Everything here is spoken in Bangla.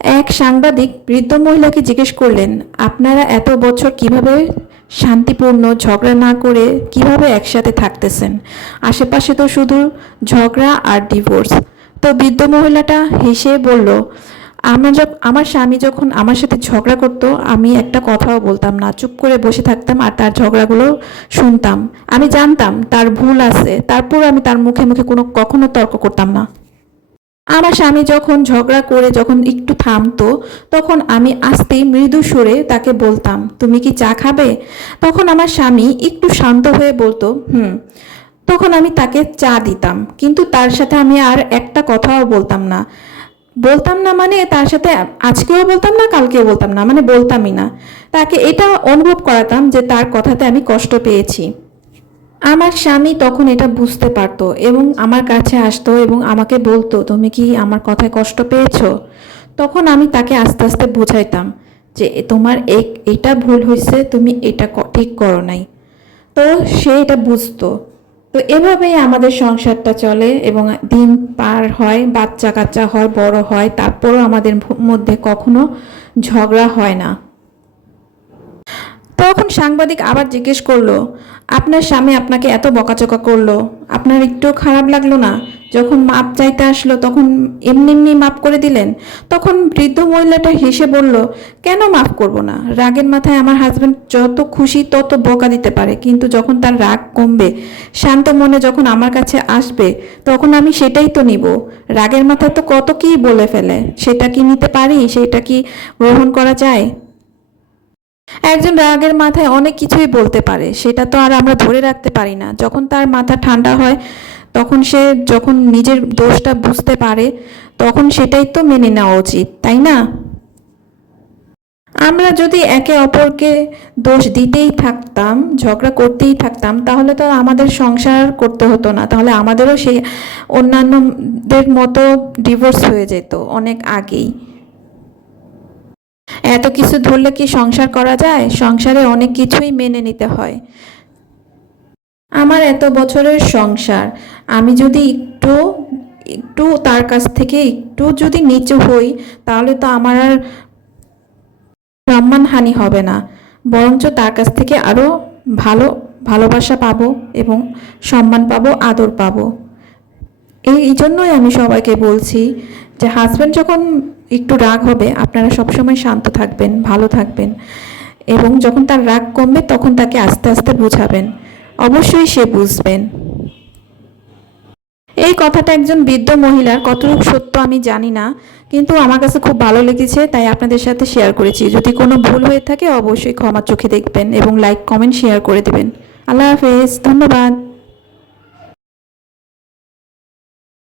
এক সাংবাদিক বৃদ্ধ মহিলাকে জিজ্ঞেস করলেন, আপনারা এত বছর কিভাবে শান্তিপূর্ণ ঝগড়া না করে কিভাবে একসাথে থাকতেছেন? আশেপাশে তো শুধু ঝগড়া আর ডিভোর্স। তো বৃদ্ধ মহিলাটা হেসে বলল, আমার স্বামী যখন আমার সাথে ঝগড়া করতো আমি একটা কথাও বলতাম না, চুপ করে বসে থাকতাম আর তার ঝগড়াগুলো শুনতাম। আমি জানতাম তার ভুল আছে, তারপর আমি তার মুখে মুখে কখনো তর্ক করতাম না। আমার স্বামী যখন ঝগড়া করে যখন একটু থামতো, তখন আমি আস্তে মৃদু সুরে তাকে বলতাম, তুমি কি চা খাবে? তখন আমার স্বামী একটু শান্ত হয়ে বলতো, হুম। তখন আমি তাকে চা দিতাম, কিন্তু তার সাথে আমি আর একটা কথাও বলতাম না মানে তার সাথে আজকেও বলতাম না, কালকেও বলতাম না, মানে বলতামই না। তাকে এটা অনুভব করাতাম যে তার কথাতে আমি কষ্ট পেয়েছি। আমার স্বামী তখন এটা বুঝতে পারতো এবং আমার কাছে আসতো এবং আমাকে বলতো, তুমি কি আমার কথায় কষ্ট পেয়েছো? তখন আমি তাকে আস্তে আস্তে বুঝাইতাম যে তোমার এটা ভুল হয়েছে, তুমি এটা ঠিক করো নাই। তো সে এটা বুঝতো। তো এভাবেই আমাদের সংসারটা চলে এবং দিন পার হয়, বাচ্চা কাচ্চা হয়, বড় হয়, তারপরও আমাদের মধ্যে কখনো ঝগড়া হয় না। তখন সাংবাদিক আবার জিজ্ঞেস করলো, আপনার স্বামী আপনাকে এত বকাচকা করলো, আপনার একটু খারাপ লাগলো না? যখন মাপ চাইতে আসলো তখন এমনি এমনি মাপ করে দিলেন? তখন বৃদ্ধ মহিলাটা হেসে বলল, কেন মাফ করব না? রাগের মাথায় আমার হাজবেন্ড যত খুশি তত বকা দিতে পারে, কিন্তু যখন তার রাগ কমবে, শান্ত মনে যখন আমার কাছে আসবে, তখন আমি সেটাই তো নিব। রাগের মাথায় তো কত কী বলে ফেলে, সেটা কি নিতে পারি? সেটা কি গ্রহণ করা যায়? একজন রাগের মাথায় অনেক কিছুই বলতে পারে, সেটা তো আর আমরা ধরে রাখতে পারি না। যখন তার মাথা ঠান্ডা হয়, তখন সে যখন নিজের দোষটা বুঝতে পারে, তখন সেটাই তো মেনে নেওয়া উচিত, তাই না? আমরা যদি একে অপরকে দোষ দিতেই থাকতাম, ঝগড়া করতেই থাকতাম, তাহলে তো আমাদের সংসার করতে হতো না, তাহলে আমাদেরও সেই অন্যান্যদের মতো ডিভোর্স হয়ে যেত অনেক আগেই। এত কিছু ধরলে কি সংসার করা যায়? সংসারে অনেক কিছুই মেনে নিতে হয়। আমার এত বছরের সংসার, আমি যদি একটু একটু তার কাছ থেকে একটু যদি নিচু হই, তাহলে তো আমার আর সম্মানহানি হবে না, বরঞ্চ তার কাছ থেকে আরও ভালোবাসা পাবো এবং সম্মান পাবো, আদর পাবো। এই জন্যই আমি সবাইকে বলছি যে হাজব্যান্ড যখন একটু রাগ হবে, আপনারা সবসময় শান্ত থাকবেন, ভালো থাকবেন এবং যখন তার রাগ কমবে তখন তাকে আস্তে আস্তে বোঝাবেন, অবশ্যই সে বুঝবেন। এই কথাটা একজন বৃদ্ধ মহিলার কতটুকু সত্য আমি জানি না, কিন্তু আমার কাছে খুব ভালো লেগেছে, তাই আপনাদের সাথে শেয়ার করেছি। যদি কোনো ভুল হয়ে থাকে অবশ্যই ক্ষমার চোখে দেখবেন এবং লাইক কমেন্ট শেয়ার করে দেবেন। আল্লাহ হাফেজ, ধন্যবাদ।